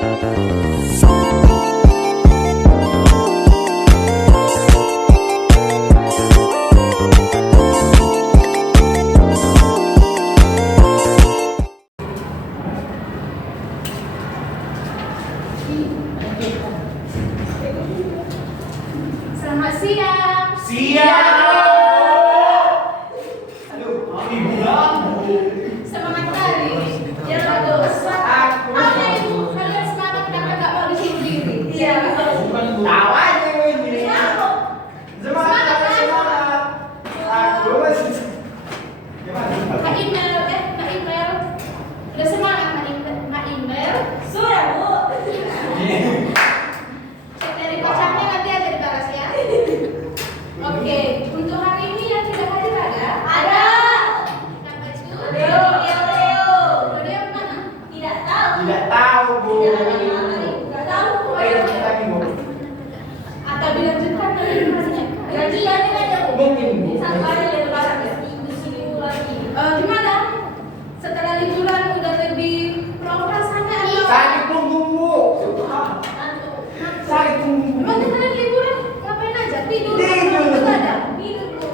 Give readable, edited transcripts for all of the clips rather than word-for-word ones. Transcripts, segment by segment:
Selamat siang. Semangat kali. Ya bagus. Apa ibu? Kalian semangat kenapa nggak mau disuruh diri? Iya. Tahu aja ini. Semangat. Kak Imel, Kak Imel. Udah semangat Kak Imel? Sudah, Bu. Cek dari kocaknya nanti aja dibalas ya. Oke, untuk hari ini yang tidak hadir ada? Ada. Kak Baju. Leo. Leo mana? Tidak tahu. Tidak tahu, Bu. Tidak tahu. Lagi, Bu. Atau dilanjutkan dari masnya? Dilanjutkan aja, Bu. Mungkin, Bu. Sampai ada lebaran ya? Seminggu lagi. Gimana? Setelah liburan udah lebih plong rasanya atau? Sakit punggung, Bu. Sakit punggung. Emang kalian liburan ngapain aja? Tidur? Tidur. Begadang? Tidur, Bu.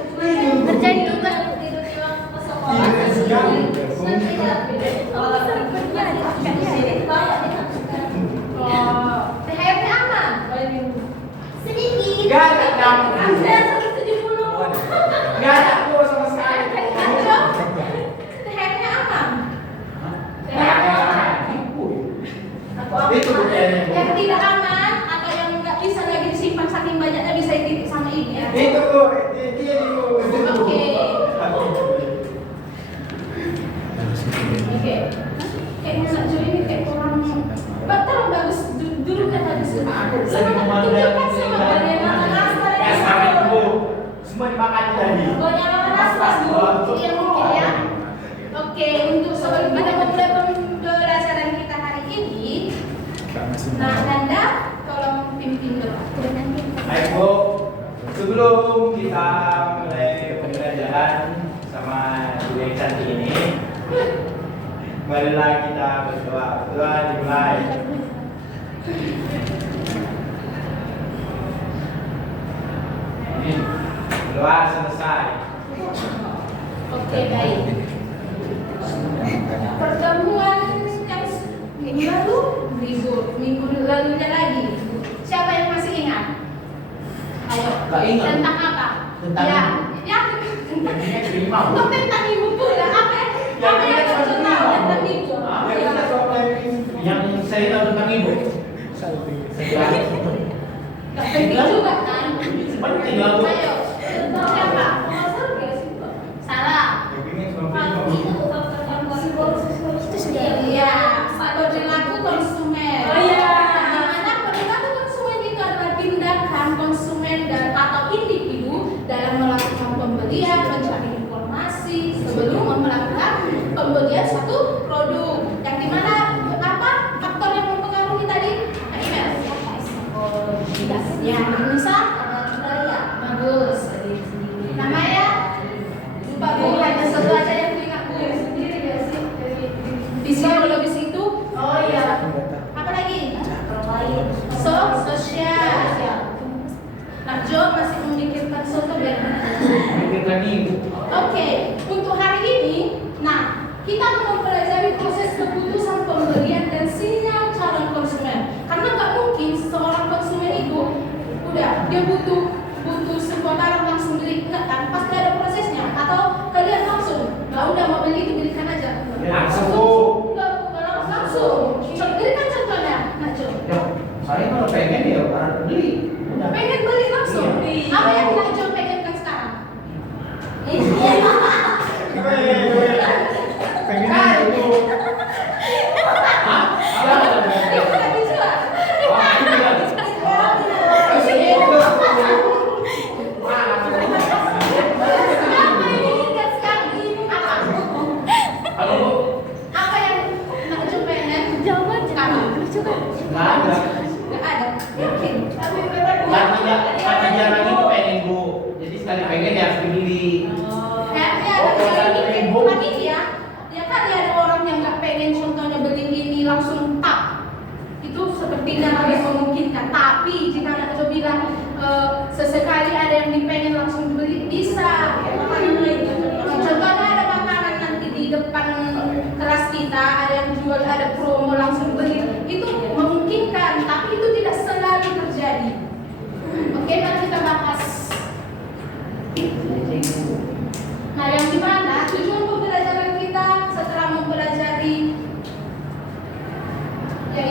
Ngerjain tugas. Tidur di waktu sekolah. THR aman? Sedikit. Gak ada nyamuk, Bu. Ada 170. Gak ada, Bu, sama sekali. THR-nya aman? Itu bukannya, Bu. Yang tidak aman atau yang nggak bisa lagi disimpan saking banyaknya bisa dititip sama ini ya? Itu, Bu. Dia itu. Oke. Kayaknya Najwa ini kayak kurang betul bagus duduknya bagus. Sama tunjukkan sama bagaimana nastar Bu. Semua dimakan tadi. bagaimana nastar dulu yang mungkin ya. Oke, untuk sebelum kita memulai pembelajaran kita hari ini, nah Nanda tolong pimpin doa. Baik, Bu. Sebelum kita mulai pembelajaran sama Bu yang cantik ini, marilah kita berdoa. Berdoa dimulai. Doa selesai. Oke, baik. Pertemuan yang lalu, minggu lalunya lagi. Siapa yang masih ingat? Ayo. Nggak ingat. Tentang apa? Tentang ya, ibu. ya. Ingatnya terima, Bu. Oh, tentang ibu pula. Apa? Apa yang ingat kamu cuma tahu terima, tentang Bu. ibu? Yang kita soal yang saya tahu tentang ibu. Gak penting juga kan? Penting lah, Bu. Ayo. Siapa? Salah. Itu sudah. Iya. Perilaku konsumen. Oh, iya. Dimana perilaku konsumen itu adalah tindakan konsumen dan atau individu dalam melakukan pembelian, mencari informasi sebelum melakukan pembelian suatu produk. Yang dimana apa faktor yang mempengaruhi tadi? Nah, email. Tidak. Ya, misal budaya. Bagus. Namanya lupa Bu, hanya satu aja yang ingat Bu sendiri ya sih dari fisiologis itu. Oh iya. Apa lagi? Sosial. Nah, Jo masih memikirkan soto biar Memikirkan ibu. Oke, untuk hari ini, nah kita mau mempelajari proses keputusan pembelian dan sinyal calon konsumen. Karena nggak mungkin seorang konsumen itu udah dia butuh sebuah barang langsung beli, enggak kan? Pasti ada prosesnya. Atau kalian langsung, nggak udah mau beli itu belikan aja. Langsung, Bu. Nggak langsung. Berikan contohnya, nah Jo. Ya, saya kalau pengen ya orang beli. Udah. Pengen beli langsung. Iya. Apa yang Najwa pengen kan sekarang? Pengen itu. Itu kan dijual. Apa ini ingat sekali? Apa? Apa yang Najwa pengen? Jawaban sekarang. Nggak ada. Nggak ada. Yakin. Karena jarang itu pengen, Bu. Jadi sekali pengen ya harus dibeli. Kayaknya ada ini bukan ini ya. Ya kan ada orang yang nggak pengen contohnya beli ini langsung tak. Itu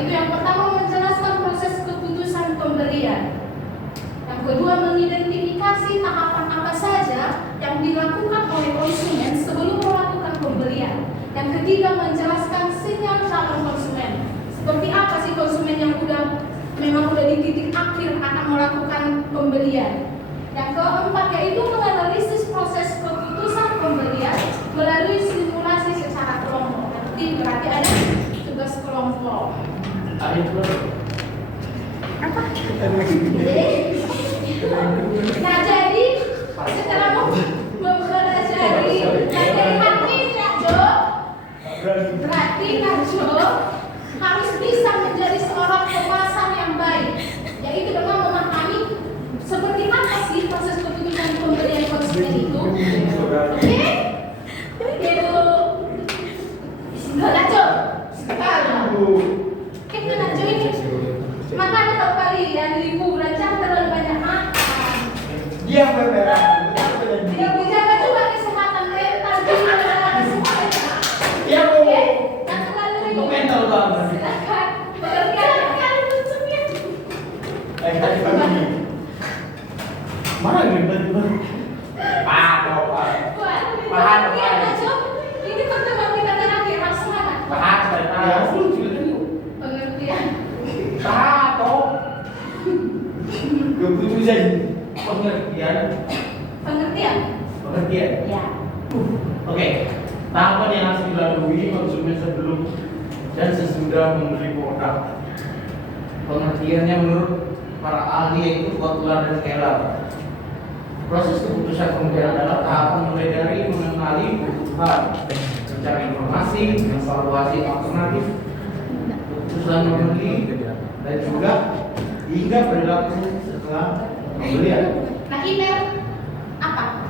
Yaitu yang pertama menjelaskan proses keputusan pembelian. Yang kedua mengidentifikasi tahapan apa saja yang dilakukan oleh konsumen sebelum melakukan pembelian. Yang ketiga menjelaskan sinyal calon konsumen. Seperti apa sih konsumen yang memang udah di titik akhir akan melakukan pembelian. Yang keempat yaitu menganalisis proses keputusan pembelian melalui simulasi secara kelompok. Nanti berarti ada tugas kelompok. Apa? Nah jadi setelah mempelajari materi ini ya Jo, berarti Kak Jo harus bisa menjadi seorang pemasaran yang baik, yaitu dengan memahami seperti apa sih proses keputusan pembelian konsumen itu. Oke? Itu Kak Jo, sekarang kita Kak Jo ini makanya kalau kalian liburan jangan terlalu banyak makan. Dia bermerah. Tidak menjaga juga kesehatan mental juga semuanya. Iya Bu. Oke? Jangan terlalu Mental banget. silakan bekerja bentuknya. Tadi pagi. Mana gitu? Pak. Pahan. Iya, Kak Jo. Ini pertemuan kita terakhir, harus semangat. Pahan dari Pak. Ya, full juga tadi. Pengertian. Tato. Keputusan pengertian. Pengertian? Pengertian. Ya. Oke. Tahapan yang harus dilalui konsumen sebelum dan sesudah membeli produk. Pengertiannya menurut para ahli yaitu Kotler dan Keller. Proses keputusan pembelian adalah tahapan mulai dari mengenali kebutuhan, mencari informasi, evaluasi alternatif, keputusan membeli, dan juga hingga perilaku setelah pembelian. Nah, email apa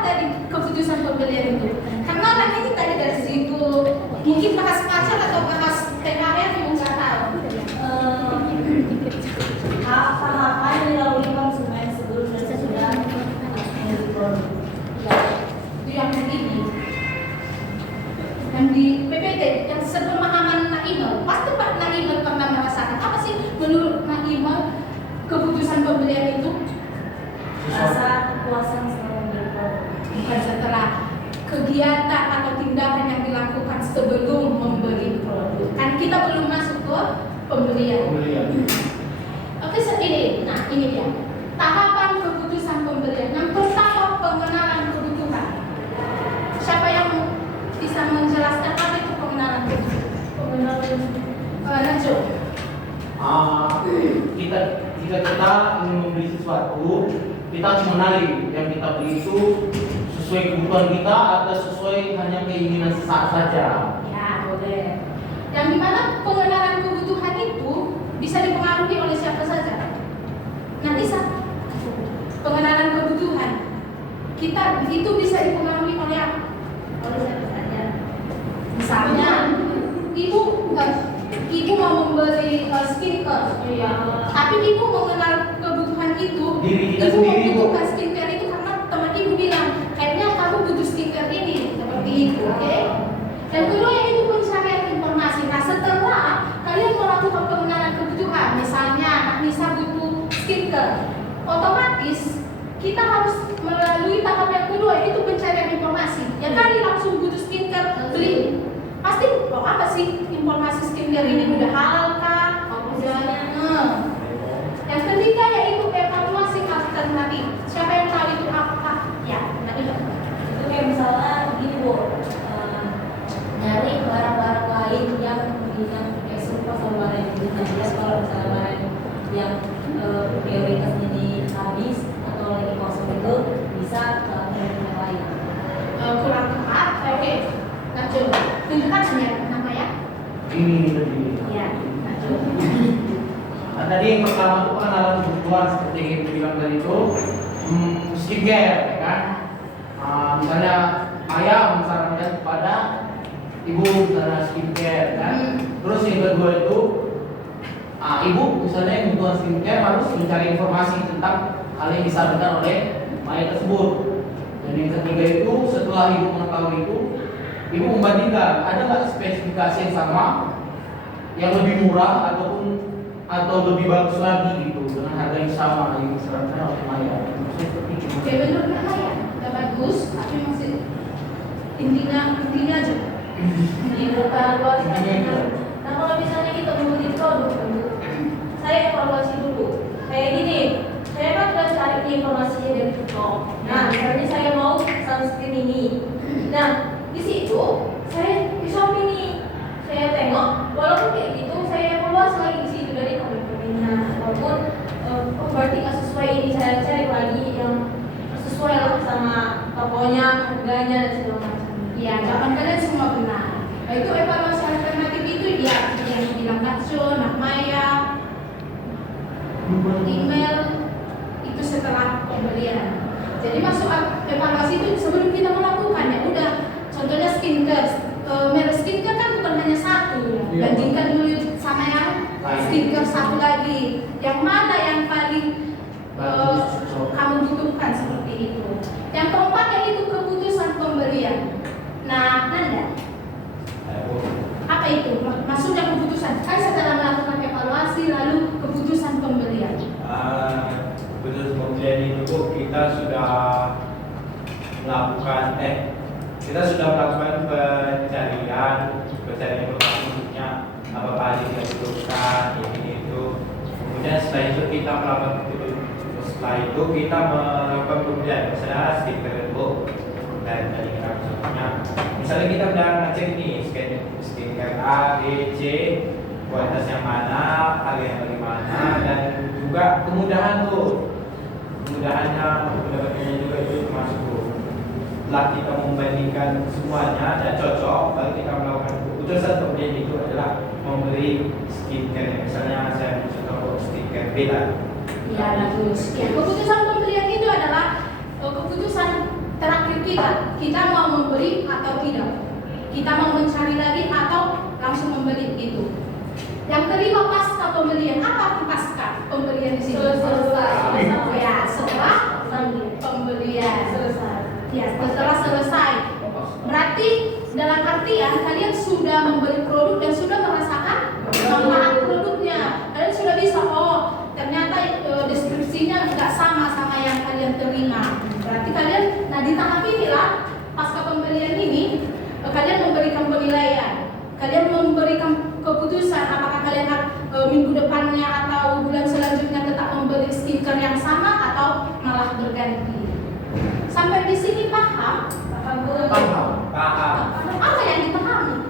tadi keputusan pembelian itu? Karena orang ini tadi dari situ mungkin bahas pacar atau bahas THR yang nggak tahu. Tahapan yang dilalui konsumen sebelum dan sesudah membeli produk. Itu yang ini. Yang di PPT, yang sepemahaman Naimel, pasti Pak Naimel pernah merasakan apa sih menurut Naimel keputusan pembelian itu? Rasa kepuasan setelah membeli produk. Bukan setelah kegiatan atau tindakan yang dilakukan sebelum membeli produk. Kan kita belum masuk ke pembelian. Oke, ini. Nah, ini dia. Tahapan keputusan pembelian. Yang pertama pengenalan kebutuhan. Siapa yang bisa menjelaskan apa itu pengenalan kebutuhan? Pengenalan Najwa. Jika kita ingin membeli sesuatu, kita harus mengenali yang kita beli itu sesuai kebutuhan kita atau sesuai hanya keinginan sesaat saja. Ya, boleh. Yang dimana pengenalan kebutuhan itu bisa dipengaruhi oleh siapa saja. Nanti pengenalan kebutuhan kita itu bisa dipengaruhi oleh apa? Oleh siapa saja. Misalnya, ibu mau membeli skincare, tapi ibu mengenal kebutuhan itu. Diri kita Ibu sendiri, Bu. membutuhkan skincare itu karena teman ibu bilang, kayaknya kamu butuh skincare ini, seperti itu, oke? Dan kedua yaitu pencarian informasi. Nah, setelah kalian melakukan pengenalan kebutuhan, misalnya Nisa butuh skincare, otomatis kita harus melalui tahap yang kedua yaitu pencarian informasi. Ya kali langsung butuh skincare, beli. Pasti, apa sih informasi skincare ini udah halal kah? Udah. Yang ketiga yaitu evaluasi alternatif. Siapa yang tahu itu apa? Ya, nah itu. Itu kayak misalnya gini Bu, nyari barang-barang lain yang memberikan serupa sama barang yang dibeli. Kalau misalnya barang yang prioritasnya di habis atau lagi kosong itu bisa ke yang lain. Kurang tepat. Oke. Nah, coba tunjukkan nama ya. Ini tadi. Ya, nah coba. Nah, tadi yang pertama itu pengenalan kebutuhan seperti yang ibu bilang tadi itu skincare, ya kan? Misalnya ayah mensarankan kepada ibu misalnya skincare, kan? Terus yang kedua itu ibu misalnya yang kebutuhan skincare harus mencari informasi tentang hal yang disarankan oleh ayah tersebut. Dan yang ketiga itu setelah ibu mengetahui itu, ibu membandingkan ada nggak spesifikasi yang sama yang lebih murah atau lebih bagus lagi gitu dengan harga yang sama yang misalnya lumayan. Maksudnya seperti itu. Oke, menurut saya nggak bagus, tapi masih intinya aja. Dievaluasi. Nah kalau misalnya kita membeli produk, saya evaluasi dulu. Kayak gini, saya kan udah cari informasinya dari TikTok. Nah, misalnya saya mau sunscreen ini. Nah, di situ saya di Shopee nih, saya tengok, walaupun kayak gitu, saya evaluasi lagi di situ dari komen-komennya. Walaupun berarti nggak sesuai ini, saya cari lagi yang sesuai lah sama tokonya, harganya dan segala macam. Ya, jawaban kalian semua benar. Nah, itu evaluasi alternatif itu ya yang bilang Katsu, Nakmaya, email itu setelah pembelian. Jadi masuk evaluasi itu sebelum kita melakukan ya udah. Contohnya skincare, merek skincare kan bukan hanya satu. Bandingkan dulu sama yang skincare satu lagi. Yang mana yang paling kamu butuhkan seperti itu. Yang keempat yaitu keputusan pembelian. Nah, Nanda, apa itu? Maksudnya keputusan? Kan setelah melakukan evaluasi lalu keputusan pembelian. Keputusan pembelian itu kita sudah melakukan pencarian informasinya apa aja yang dibutuhkan ini itu. Kemudian setelah itu kita melakukan pembelian. Misalnya stiker book dan tadi kita contohnya. Misalnya kita udah ngecek nih skincare A, B, C, kualitas yang mana, harga yang bagaimana, dan juga kemudahannya mendapatkannya juga itu termasuk tuh. Setelah kita membandingkan semuanya dan cocok, baru kita melakukan keputusan pembelian itu adalah membeli skincare. Misalnya saya mencontoh skincare B lah. Ya, bagus. Ya, keputusan pembelian itu adalah keputusan terakhir kita. Kita mau membeli atau tidak. Kita mau mencari lagi atau langsung membeli itu. Yang kelima, pasca pembelian. Apa arti pasca pembelian di sini? Selesai. Ya, setelah pembelian. Selesai. Ya, setelah selesai. Berarti dalam artian kalian sudah membeli produk dan sudah merasakan manfaat produknya. Kalian sudah bisa, ternyata deskripsinya nggak sama yang kalian terima. Berarti kalian, di tahap inilah pasca pembelian ini kalian memberikan penilaian. Kalian memberikan keputusan apakah kalian minggu depannya atau bulan selanjutnya tetap membeli stiker yang sama atau malah berganti. Sampai di sini paham? Paham. Apa yang dipahami?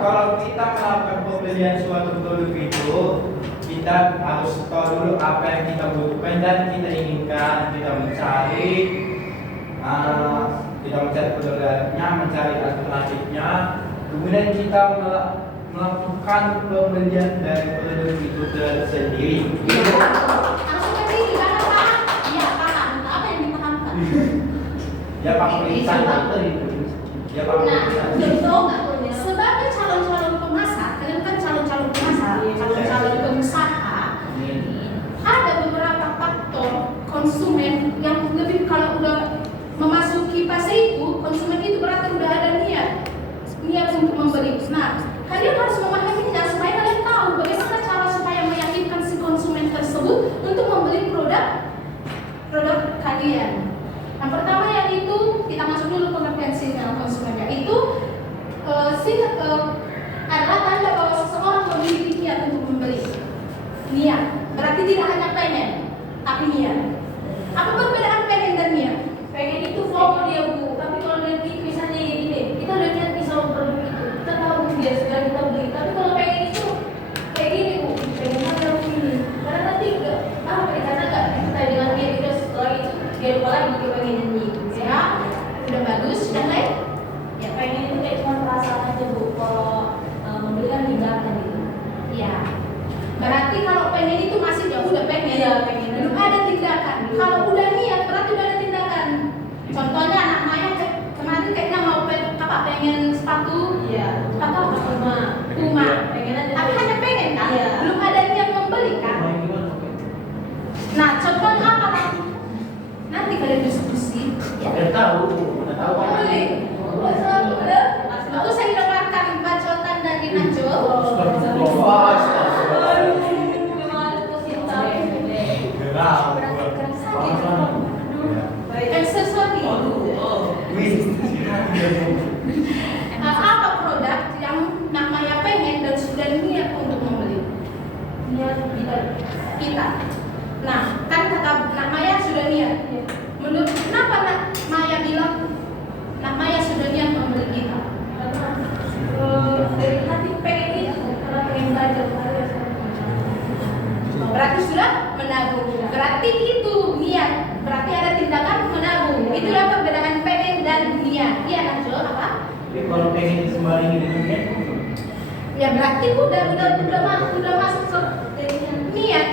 Kalau kita melakukan pembelian suatu produk itu, kita harus tahu dulu apa yang kita butuhkan dan kita inginkan. Kita mencari produknya, mencari alternatifnya. Kemudian kita melakukan pembelian dari produk itu tersendiri. Langsung ke sini, karena paham? Iya, paham. Apa yang dipahamkan? Ya Pak Perisan itu. Ya Pak Nah, Perisan. contoh sebagai calon-calon pemasar, kalian kan calon-calon pemasar, calon-calon pengusaha, ada beberapa faktor konsumen yang lebih kalau udah memasuki fase itu, konsumen itu berarti udah ada niat untuk membeli. Nah, kalian harus memahaminya supaya kalian tahu bagaimana cara supaya meyakinkan si konsumen tersebut untuk membeli produk kalian. Yang pertama yaitu kita masuk dulu pengertian si konsumen, yaitu Najwa. Aksesori. Apa produk yang namanya pengen dan sudah niat untuk membeli? Kita. Nah, kan kata Nak Maya sudah niat. Menurut kenapa Nak Maya bilang Nak Maya sudah niat membeli kita? Dari hati pengen itu, karena pengen belajar. Berarti sudah menabung. Berarti itu niat. Berarti ada tindakan menabung. Itulah perbedaan pengen dan niat. Iya Najwa apa? Jadi kalau pengen sembari dengan niat, Ya berarti udah masuk ke niat.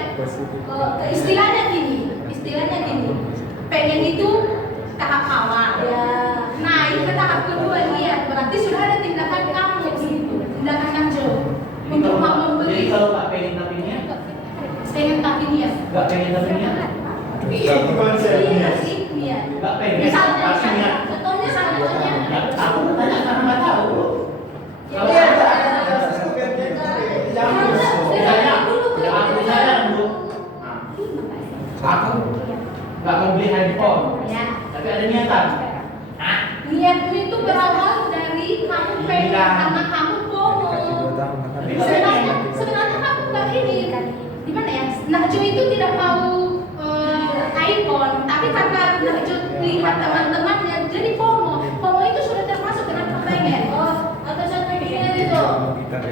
Istilahnya gini. Pengen itu tahap awal. Ya. Naik ke tahap kedua niat. Berarti sudah ada tindakan kamu di situ. Tindakan Najwa untuk mau jadi membeli. kalau nggak pengen tapi niat, Pengen tapi niat. nggak pengen tapi niat, Iya sih niat. nggak pengen Misalnya, pasti niat. contohnya. Ya, aku bertanya karena nggak tahu. Kalau Iya. misalnya, ya aku misalnya dulu, aku nggak mau beli handphone, Ya. tapi ada niatan. Niatmu itu berawal dari kamu pengen karena kamu FOMO. Sebenarnya kamu nggak ini gimana ya? Najwa itu tidak mau iPhone, tapi karena Najwa lihat teman-temannya jadi FOMO. FOMO itu sudah termasuk dengan kepengen. Atau contohnya itu.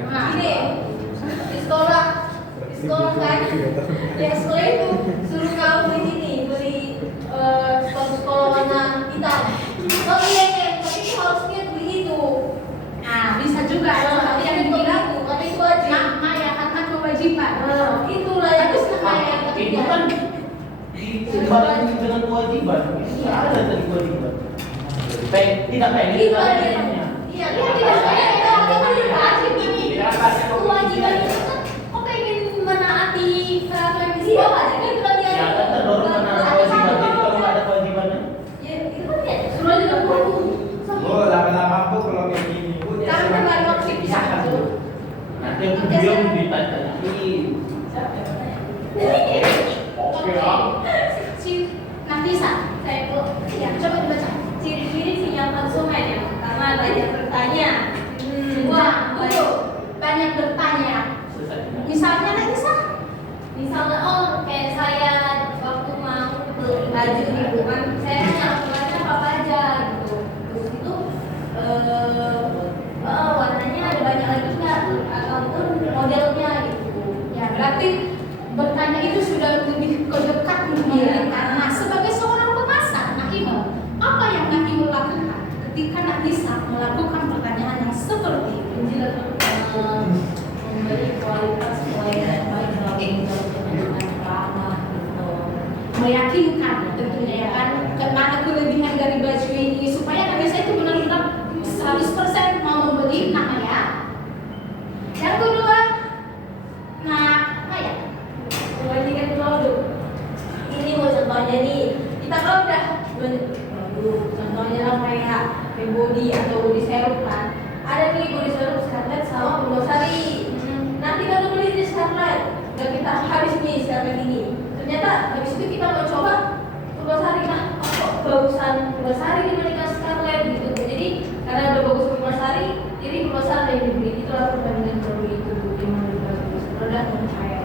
Nah, Ini di sekolah kan, ya sekolah itu suruh kamu beli sepatu sekolah warna hitam. Oh iya, tapi itu harusnya beli itu. nah bisa juga. Tapi yang dibilang Karena itu wajib. Nak Maya karena kewajiban. Itulah yang Bagus Nak Maya yang Itu ketiga. kan dibalik dengan kewajiban. Ada tadi kewajiban. Tidak pengen. Itu tidak aja. pengennya. Iya, dia tidak kayak itu wajib ini. Tidak kasih Kewajiban itu kan kok pengen menaati peraturan di bawah aja kan itu kan dia. Ya kan terdorong karena ada kewajiban. Jadi kalau nggak ada kewajibannya, Ya itu kan ya suruh juga perlu. Oh, lama-lama bu kalau kayak gini bu ya Jangan sudah kembali waktu dipisahkan bu. nanti yang video ditanyain. Oke ya. Si Nafisa, saya kok ya coba dibaca. Ciri-ciri sinyal konsumen ya, karena banyak bertanya. Wah, betul. Banyak bertanya. Misalnya Nafisa, Misalnya, oh kayak saya waktu mau beli baju gitu kan, saya nanya warnanya apa aja gitu. Terus itu warnanya ada banyak lagi nggak? Ataupun modelnya gitu. ya berarti bertanya itu sudah lebih ke dekat untuk membeli. Karena sebagai seorang pemasar, Nakimul, apa yang Nakimul lakukan ketika Nafisa melakukan pertanyaan yang seperti itu? Membeli kualitas yang baik dalam dengan ramah gitu. Meyakinkan tentunya ya kan kemana kelebihan dari baju ini supaya Nafisa itu benar-benar 100% mau membeli namanya. Yang kedua, nah Maya, Membandingkan produk. Ini mau contohnya nih, kita kalau udah contohnya lah kayak body atau body serum kan, ada nih body serum Scarlett sama Purwosari. Nanti kalau beli di Scarlett, udah kita habis nih Scarlett ini. Ternyata habis itu kita mau coba Purwosari, nah kok bagusan Purwosari dibandingkan Scarlett gitu. Jadi karena udah bagus Purwosari, jadi Purwosari yang dibeli. Itulah perbandingan produk itu yang lebih bagus. Produk percaya.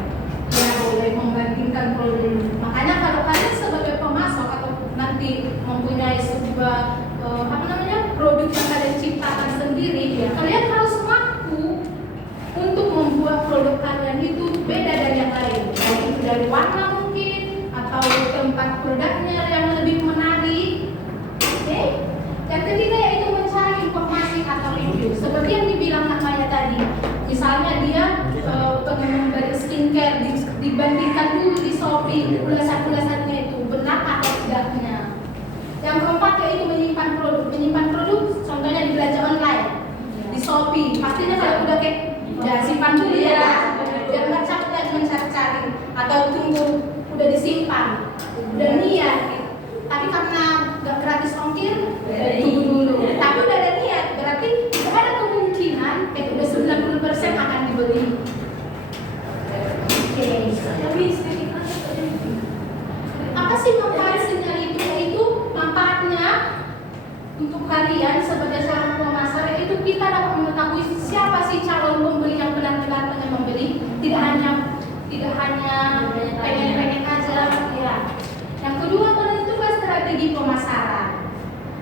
ya boleh membandingkan produk. Makanya kalau kalian sebagai pemasok atau nanti mempunyai sebuah produk yang kalian ciptakan sendiri, ya kalian harus mampu untuk membuat produk kalian itu beda dari yang lain. Baik itu dari warna mungkin atau tempat produknya yang lebih menarik. Oke. Yang ketiga yaitu mencari informasi atau review. Seperti yang dibilang Nak Maya tadi, misalnya dia pengen membeli skincare dibandingkan dulu di Shopee ulasan-ulasannya itu benar atau tidaknya. Yang keempat yaitu menyimpan produk contohnya di belanja online di Shopee. Pastinya kalau udah kayak ya simpan dulu ya biar nggak capek lagi mencari-cari atau tunggu udah disimpan udah niat gitu. Tapi karena nggak gratis ongkir tunggu dulu. Tapi udah ada niat berarti ada kemungkinan kayak udah 90%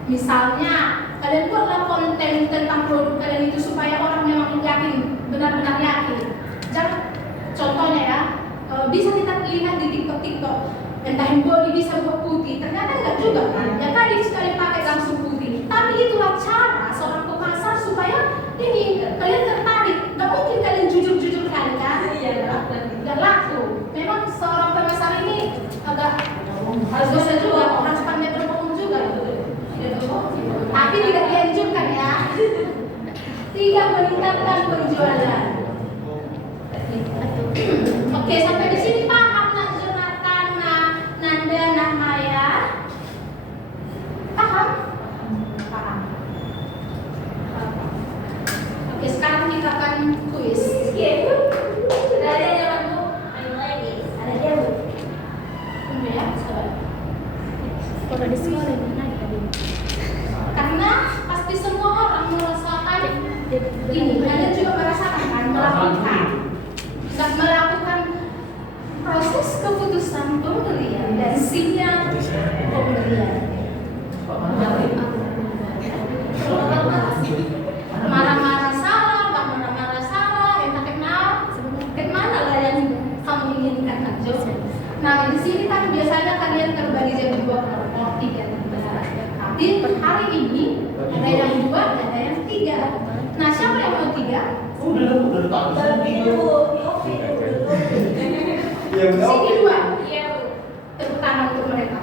Misalnya kalian buatlah konten tentang produk kalian itu supaya orang memang yakin, benar-benar yakin. Jangan, contohnya ya, bisa kita lihat di TikTok, entah yang body bisa buat putih, ternyata enggak juga kan? Ya kali sekali pakai langsung putih. Tapi itulah cara seorang pemasar supaya ini kalian tertarik. Gak mungkin kalian jujur-jujur kan? Iya, Gak laku. Memang seorang pemasar ini agak harus bisa juga, harus pandai berbohong juga. Tapi tidak dianjurkan ya. 3, meningkatkan penjualan. Oke, sampai di sini paham Nak Jonathan, Nanda, Nak Maya? Paham? Paham. Oke, sekarang kita akan kuis. Ada yang mau main lagi. Ada dia bu. Tunggu ya, sabar. Kalau di sekolah ini tadi. Karena pasti semua orang merasakan ini. Kalian juga merasakan kan, melakukan proses keputusan pembelian dan sinyal pembelian. Marah-marah salah, gak marah-marah salah, entah kemana lah yang kamu inginkan aja. Nah di sini kan biasanya kalian terbagi jadi 2 kelompok, 3 Tapi hari ini ada yang 2, ada yang 3. Nah siapa yang mau 3? Udah tahu sendiri. Sini 2. Iya bu. Tepuk tangan untuk mereka.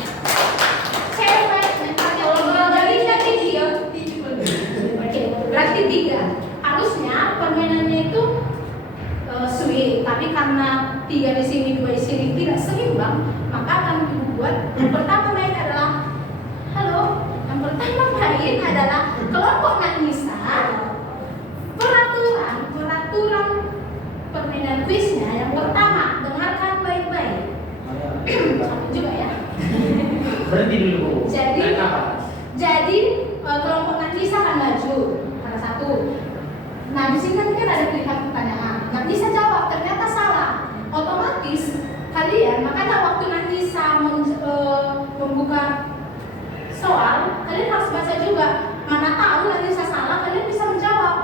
Cewek mentalnya jadinya tinggi ya. Oke, berarti 3. Harusnya permainannya itu sweet, tapi karena 3 di sini 2 di sini tidak seimbang, maka akan dibuat. Yang pertama main adalah halo. Yang pertama main adalah kelompok Nak Nisa. Peraturan permainan kuisnya yang pertama, dengarkan baik-baik. Sama juga ya. Berhenti dulu. Jadi, Naik apa? Kelompok Nak Nisa akan maju pada 1. Nah di sini kan ada pilihan pertanyaan. Nak Nisa jawab ternyata salah. Otomatis kalian, makanya waktu Nak Nisa membuka soal, kalian harus baca juga. Mana tahu Nak Nisa salah, kalian bisa menjawab.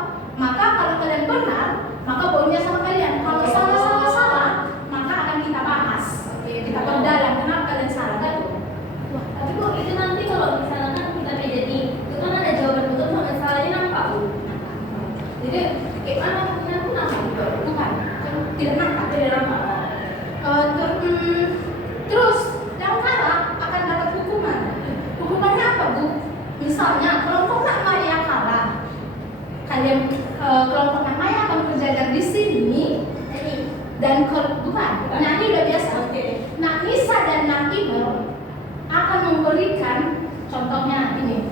Maka kalau kalian benar, maka poinnya sama kalian. Kalau sama-sama salah, maka akan kita bahas. Oke, kita perdalam kenapa kalian salah kan? Wah, tapi kok itu nanti kalau misalnya kan kita jadi itu kan ada jawaban betul sama salahnya nampak bu. Jadi gimana aku nampak gitu? Bukan, kan tidak nampak. Terus yang kalah akan dapat hukuman. Hukumannya apa bu? Misalnya kelompok Nak Maya kalah, kalian kelompok Nak Maya akan berjajar di sini. Dan bukan, nyanyi udah biasa. Nak Nisa dan Nak Ibel akan memberikan contohnya ini.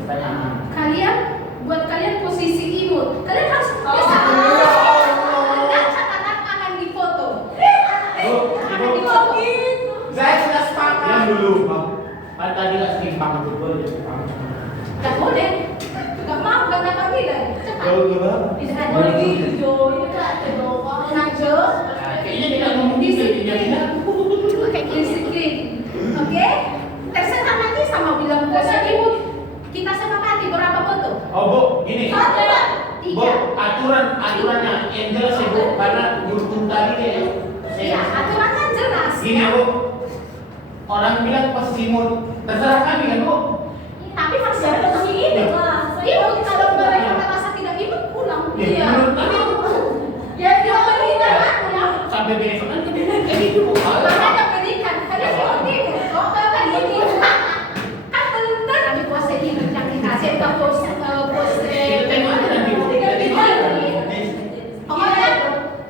Kalian buat kalian posisi imut. Kalian harus bisa. Dan catatan akan difoto. Akan difoto. Saya sudah sepakat. Yang dulu, Bang. Kan tadi nggak seimbang itu gue ya. Gak boleh. Gak mau, gak dapat nilai. Cepat. Bisa ada lagi hijau ini kan ada dua. Najo. Kayaknya tidak memungkinkan jadinya. Oke, disiplin. Oke? Terserah nanti sama bilang posisi imut. Kita sepakati berapa foto? Oh Bu, gini. 1, 3. Bu, aturannya yang jelas ya Bu, karena guru tadi ya. Iya, aturannya jelas. Gini Bu, orang bilang posisi imut, terserah kami kan Bu. Tapi harus ada posisi imut. Imut kalau mereka merasa tidak imut pulang. Ya, menurut kami Ya, dia berikan ya. sampai besok kan kita kayak gitu Bu. Makanya berikan. Kalian imut imut. Oh, kan ini. Kan belum tentu kami pose imut yang dikasih ke pose. Kita tengok aja nanti Bu. Kita tengok aja. Pokoknya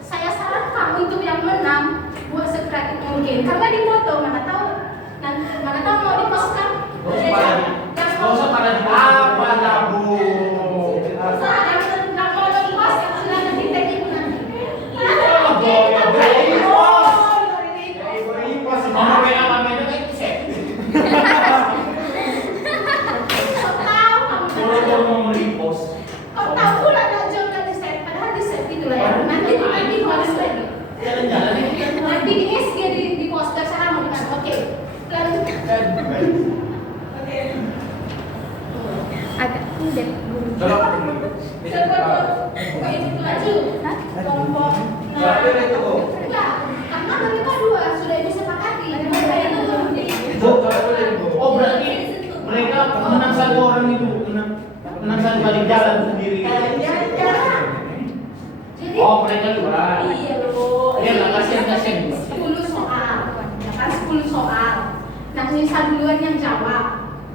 saya sarankan untuk yang menang buat sekreatif mungkin. Karena di foto mana tahu mau dipostkan. Gak usah pada di apa dah Bu. Nggak mau dipost, silahkan di tag ibu nanti. Mama WA mamanya kan cek. Kau tahu kamu. Kalau mau repost. Kau tahu pula ada jodoh di set, padahal di set itu lah ya. Nanti post lagi. Jalan-jalan ini kan. Nanti di SG di post terserah mau di mana. Oke. Lanjut. Betul itu, Bu. Enggak, karena mereka dua sudah ibu sepakati. Mereka itu Bu, kalau boleh, Bu. Oh berarti mereka menang satu orang itu, menang satu kali jalan sendiri. jadi Oh mereka dua. Iya loh. Dia nggak kasihan-kasihan. 10 soal, ya kan 10 soal. Nah sisa duluan yang jawab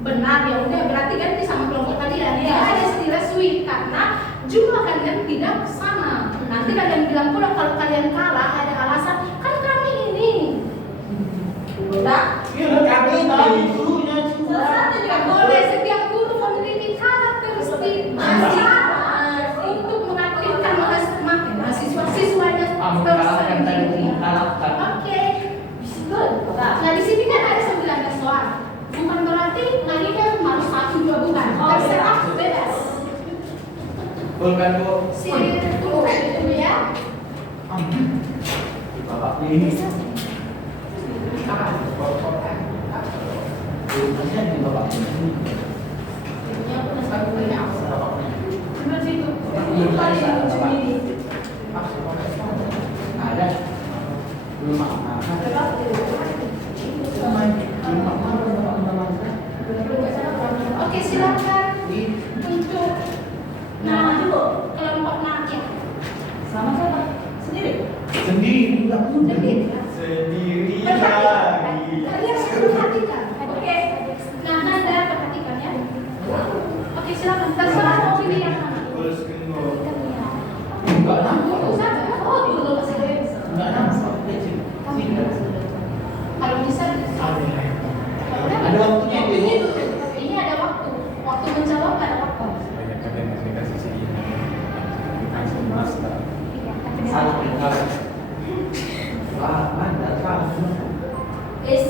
benar ya udah berarti kan sama kelompok kalian. Ya ada istilah sweet karena jumlah kalian tidak sama. Nanti kalian bilang pula kalau kalian kalah ada alasan kan kami ini. Udah. Iya, kami tahu gurunya juga. Tidak boleh setiap guru memiliki karakteristik masing-masing untuk mengaktifkan mahasiswa-siswanya Mengalahkan tadi, tersendiri. mengalahkan. Oke, nah di sini kan ada 19 soal. Bukan berarti lagi kan harus 1, 2 bukan. Terserah bebas. Bukan Bu. Tunggu dulu ya. Bapak ini. Bukannya di bapak ini. Ini aku udah sampai punya aku. Bener sih itu. Ada. Belum apa. Oke, silakan untuk kelompok nakil. Sama siapa? Sendiri? Sendiri enggak Sendiri ya. Sendiri Perhatikan. lagi. Kalian harus perhatikan. Oke. Nah, Nanda perhatikan ya. Oke, silakan. Terserah mau pilih yang mana. Terus kenal. enggak nampak. Dulu saja. Oh, dulu masih bisa. Enggak nampak. Kecil. Kalau bisa. Ada waktunya itu. Ini ada waktu. Waktu menjawab ada waktu. Salah tinggal. Ada sama. Yes.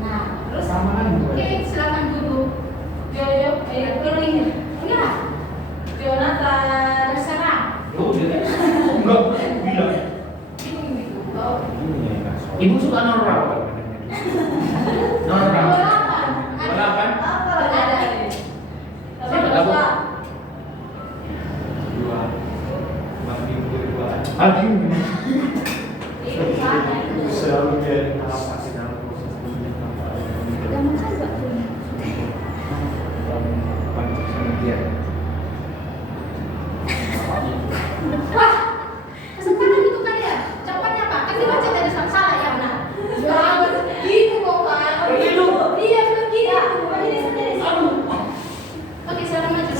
Nah, terus. Oke, silakan duduk. Joyo, pilih. Enggak. Jonathan. Terserah. Enggak bilang. Oh. Ibu suka Nora. Nora. 28. Berapa? Apa Ada. lagi? Ada, Bu. Dua. Bang Minggu dua. Aduh. Itu sana itu. Selalu biarin apa sih dalam proses pendidikan apa Gampang kan Pak? Wah, kesempatan itu kalian. Jawabannya apa? Kan dibaca tadi salah ya, nah. Ya, gitu kok, Pak. Begitu. Iya, begitu. Berdiri sendiri. Oke, silakan maju.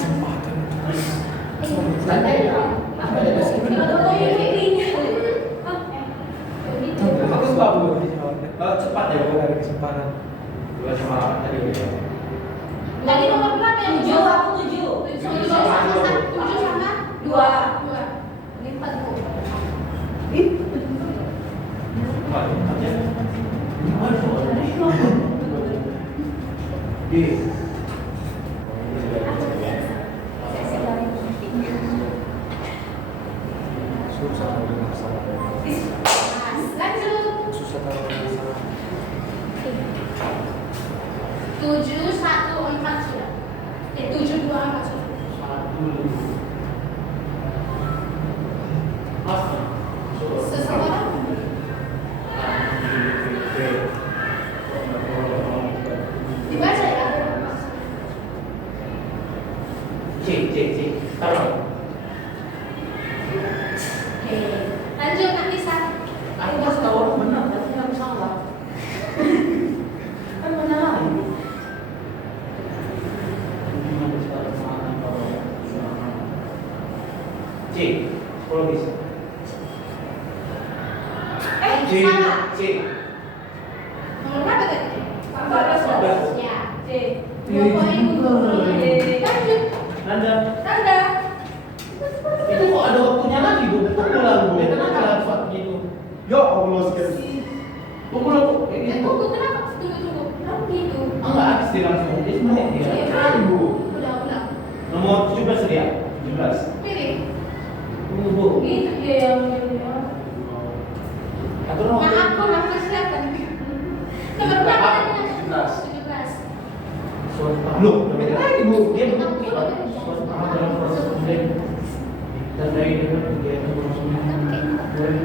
Santai ya. Bagus bagus. Cepat ya Bu dari kesempatan. Dua sama tadi. Tadi nomor berapa yang 7, aku 7. 7 sama 2. Ini 4 Bu. Lanjut. 714 sudah. 724 sudah. Seseorang dibaca ya. Cik. Taruh. Oke. Lanjut nanti saat Aku harus tahu orang benar, tapi aku salah. Kan benar. Cik, psikologis. salah. Cik. Nomor berapa tadi? 14. Ya. C. 2 poin untuk lanjut. Nanda, Tanda. itu kok ada waktunya lagi, Bu? Tunggu lah, Bu. Kenapa harus waktu itu? Ya Allah sekali. Tunggu lah, Bu. Kayak gitu. Tunggu, kenapa? Tunggu. Kamu gitu. Enggak habis dia langsung. Dia sebenarnya dia. Iya. Kan, Bu. Udah. Nomor 17 dia. 17. Pilih. Tunggu, Bu. Gitu dia yang milih. Atur nomor. Nah, aku harus kelihatan. Nomor berapa tadi? 17. 17. Loh, beda lagi, Bu. Dia Aku bentuk udah beda. suatu dalam proses kemudian dan dari dengan kegiatan konsumen dari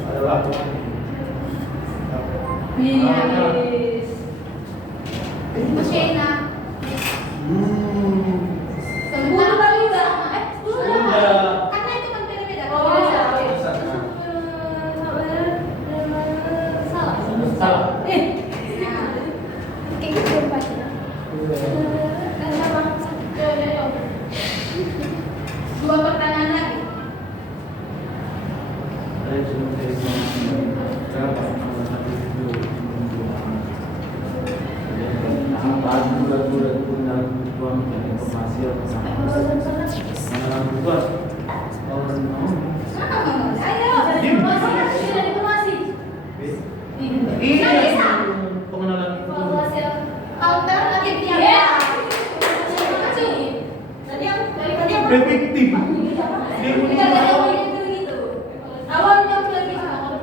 adalah Yes. China. Sebentar kali udah. Udah. Karena itu kan beda-beda. Oh, Beda. Bisa. Salah. Salah. Nah, Kayak gitu belum baca. dan sama. Yo. Dua pertanyaan lagi. Ayo. Sudah diplomasi. Ini pengenalan Evaluasi Counter lagi dia. Iya. Tadi yang Efektif. Kita ada yang gitu. Awalnya lagi kan.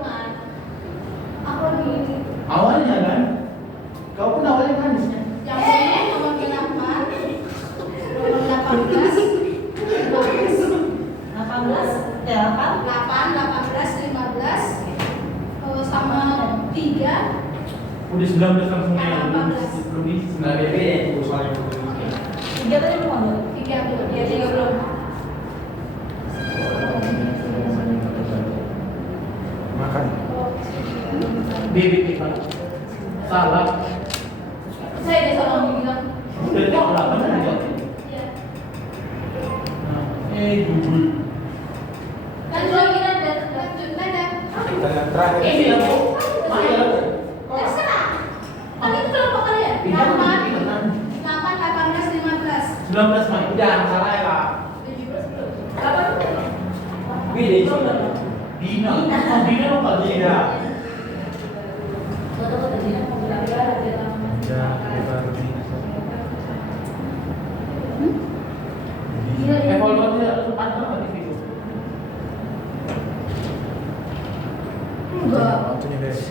Aku lagi. Awalnya kan, kau pun awalnya manisnya. Yang ini nomor 8. Nomor 18. 18 8 18, 15 sama 3. Udah 19 langsung yang 18. belum di 9 BB itu soalnya. 3 tadi belum ada. 3 belum. Ya 3 belum. Makan. BB Pak. Salah. Saya udah sama bilang. Udah tahu lah mana aja. Ya. Dulu. Lanjut lagi nada. Lanjut nada. Pertanyaan terakhir. Ini ya Bu. Mana ya? Terserah. Kan itu kelompok kalian. Tidak 8, kan. 18, 15. 19 Mei. Udah, salah ya kak. 17 belum. Beda itu. Dina. Oh, Dina lo enggak Iya. Satu kata Dina mau bilang dia Ya, baru ini. Evaluasi ada apa di situ? Enggak. Waktunya guys.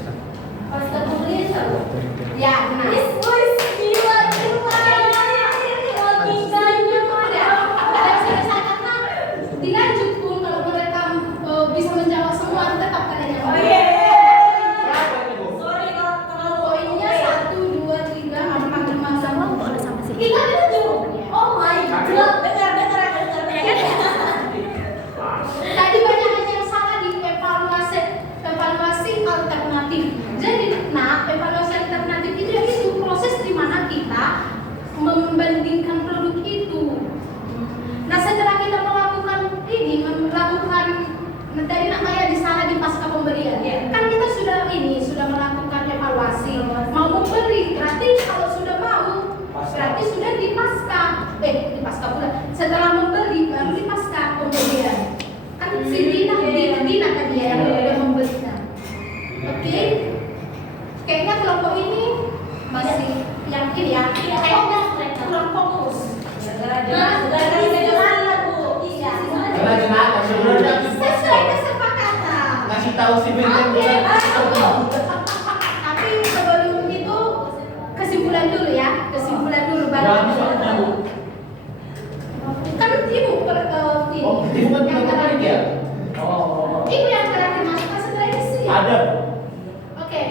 pas ketulis Ya, nah. gila Dilanjut pun kalau mereka bisa menjawab semua tetap kalian yang Oh menang. iya. Siapa itu Bu? Sorry kalau terlalu Poinnya 1, 2, 3, 4, 5, 6. Kok ada sama sih? Kita itu. Oh my god, dengar. Tadi banyak yang salah di evaluasi alternatif. Jadi, nah evaluasi alternatif itu proses di mana kita membandingkan produk itu. Nah setelah kita melakukan tadi namanya disalah di pasca pemberian, kan kita sudah melakukan evaluasi, mau memberi, berarti kalau sudah mau, berarti sudah di pasca pula. Setelah memberi baru di pasca pemberian. Kan si Dina tadi yang memberikan. Oke, kayaknya kelompok ini masih yang ini ya, kayaknya kurang fokus. Karena kenapa sebenarnya Sesuai kesepakatan. ngasih tahu si Benten Oke, bukan. tapi sebelum itu kesimpulan dulu baru. Jangan soalnya Bu. Kan ibu Oh, ibu kan yang bilang terakhir. tadi ya. Oh. Ibu yang terakhir masuk kan setelah ini sih. Ada. Oke.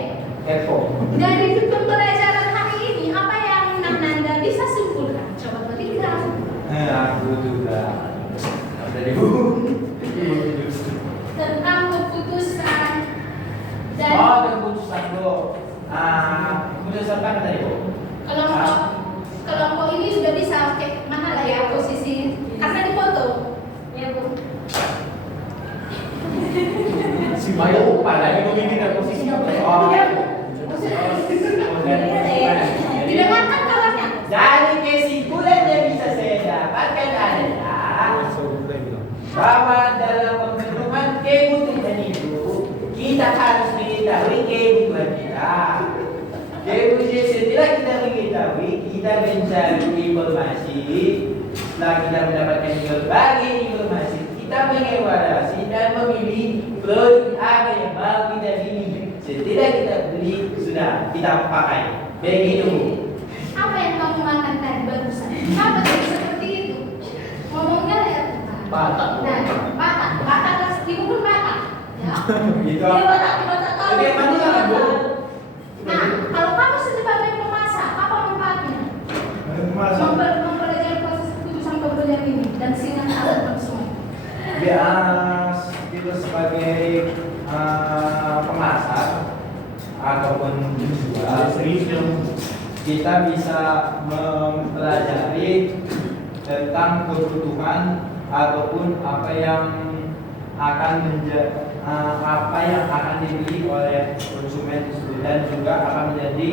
Evo. Dari pembelajaran hari ini apa yang Nanda bisa simpulkan? Coba berikan. Aku juga. Dari Bu. Tentang keputusan dan Oh, keputusan Bu. Keputusan apa tadi Bu? kelompok ini sudah bisa cek mana lah ya posisi karena di foto. Ya Bu. Si Bayu pada itu bikin posisi apa ya? Oh. Didengarkan kawannya. Dari kesimpulan yang bisa saya dapatkan adalah bahwa dalam pembentukan kebutuhan itu kita harus mengetahui kebutuhan kita. Kemudian setelah kita mengetahui, kita mencari informasi. Setelah kita mendapatkan berbagai informasi, kita mengevaluasi dan memilih produk apa yang mau kita beli. Setelah kita beli, sudah kita pakai. Begitu. Apa yang kamu makan tadi barusan? Apa sih seperti itu? Ngomongnya ya. Batak. Nah, batak Gitu. Dia baca tahu. Dia mana kan, Bu? Nah, kalau kamu sebagai pemasak, apa manfaatnya? Masa? Mempelajari proses keputusan pembelian ini dan sinyal alat konsumen. Kita sebagai pemasak ataupun penjual, Serius yang kita bisa mempelajari tentang kebutuhan ataupun apa yang akan dibeli oleh konsumen tersebut dan juga akan menjadi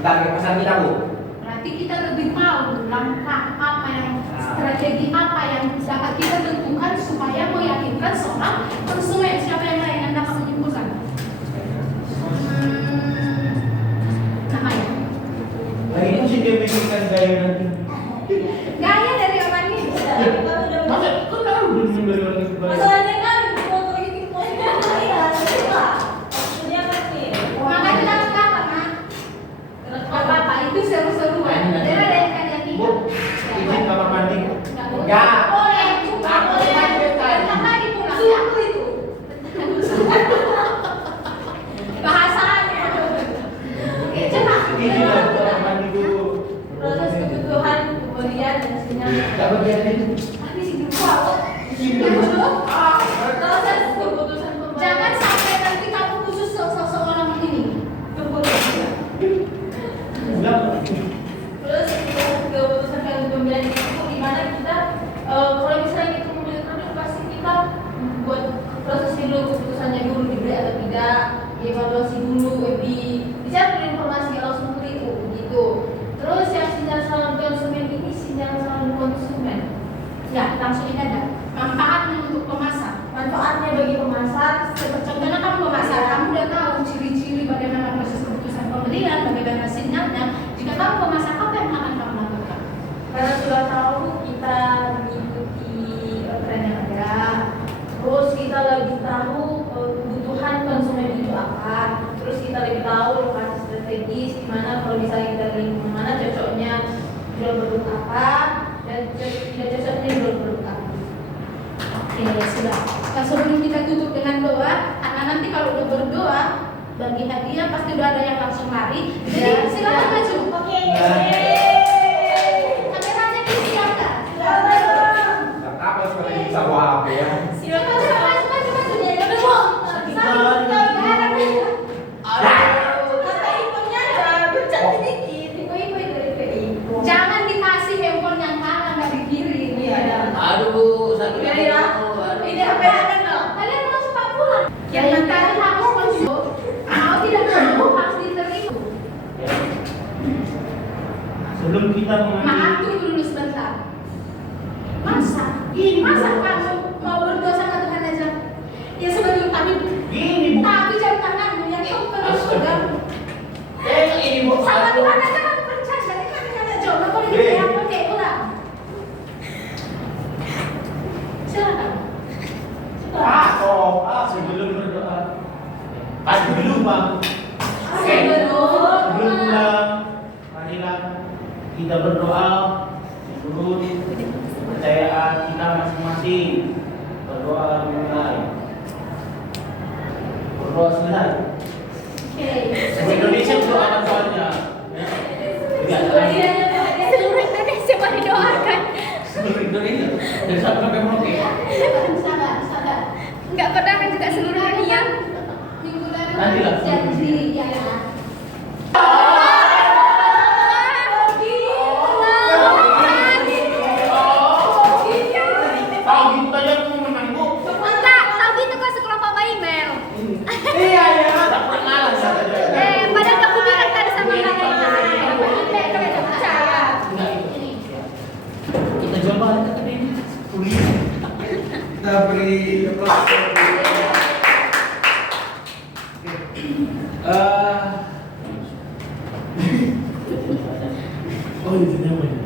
target pasar kita, Bu. Berarti kita lebih tahu langkah apa yang strategi apa yang dapat kita tentukan supaya meyakinkan seorang konsumen. Siapa yang lain yang dapat menyimpulkan? Namanya. lagi itu sih dia bikinkan gaya nanti. Gaya dari apa nih? Masa kan tahu belum dari orang itu banyak. Masalahnya kan foto ini fotonya ya, suka. Maksudnya kan nih. Makanya kita apa, Mak? Apa itu seru-seruan. Ada yang kalian Bu, izin kamar mandi. Enggak. Boleh, nggak boleh. Bentar lagi pulang ya. Itu. Bahasanya. Oke, cepat. Izin lah kamar mandi dulu. Proses kebutuhan pembelian dan sinyal. Enggak bagian itu. Tapi sih lupa. Yang dulu, Proses keputusan pembelian. jangan sampai nanti kamu khusus seseorang ini. keputusan. Enggak. Terus keputusan pembelian itu di mana kita kalau misalnya kita membeli produk pasti kita buat prosesnya dulu, keputusannya dulu dibeli atau tidak, dievaluasi dulu, dicari informasi langsung beli itu begitu. Terus yang sinyal calon konsumen ini sinyal calon konsumen. Ya, langsung ini ada manfaatnya untuk pemasak. Manfaatnya bagi pemasak Contohnya kamu pemasak, kamu udah tahu ciri-ciri bagaimana proses keputusan pembelian, bagaimana sinyalnya. Jika kamu pemasak, apa yang akan kamu lakukan? karena sudah tahu kita mengikuti tren yang ada. Terus kita lebih tahu kebutuhan konsumen itu apa. Terus kita lebih tahu lokasi strategis di mana kalau misalnya kita beli mana cocoknya jual produk apa dan tidak cocoknya jual produk apa. Oke, sudah. Nah, sebelum kita tutup dengan doa, karena nanti kalau udah berdoa, bagi hadiah pasti udah ada yang langsung lari. Jadi silakan maju. Oke. Kameranya disiapkan. Apa sekarang bisa wah ya? Silakan, maju. Ya, udah, Bu. Kata ibunya ada bercat sedikit. Ibu-ibu itu. Jangan dikasih handphone yang kanan, nggak dikirim. Iya. Aduh, satu Ya, ya. Ini HP ada nggak? Kalian mau cepat pulang. Yang tadi harus masuk. Mau tidak mau harus diterima. sebelum kita mengambil Maaf, tunggu dulu sebentar. Masa kamu mau berdoa sama Tuhan aja? Ya sebelum tapi gini, Bu. tapi jam tanganmu yang kamu terus pegang. Ini, Bu. Sama Tuhan aja kan bercanda, ini kan ada jodoh kalau ini yang pakai ulang. Silakan. Sebelum berdoa. Sebelum, Bang. Sebelum. Pulang, marilah kita berdoa menurut kepercayaan kita masing-masing. Berdoa mulai. Berdoa selesai. Oke. Indonesia berdoa soalnya. Seluruh Indonesia mau didoakan. Seluruh Indonesia dari Sabtu sampai Merauke. Sabar. Enggak pernah kan juga seluruh dunia. Minggu lalu Nanti lah. janji ya. Tahu gitu aja aku menang, Bu. Enggak, tahu gitu kok sekelompok Mbak Imel. Iya, tak pernah lah saja. Padahal aku bilang tadi sama Mbak Imel. Kalian gak percaya. Enggak itu. Kita jual bahan ke ini. Kuliah. Kita beri Oh, itu namanya.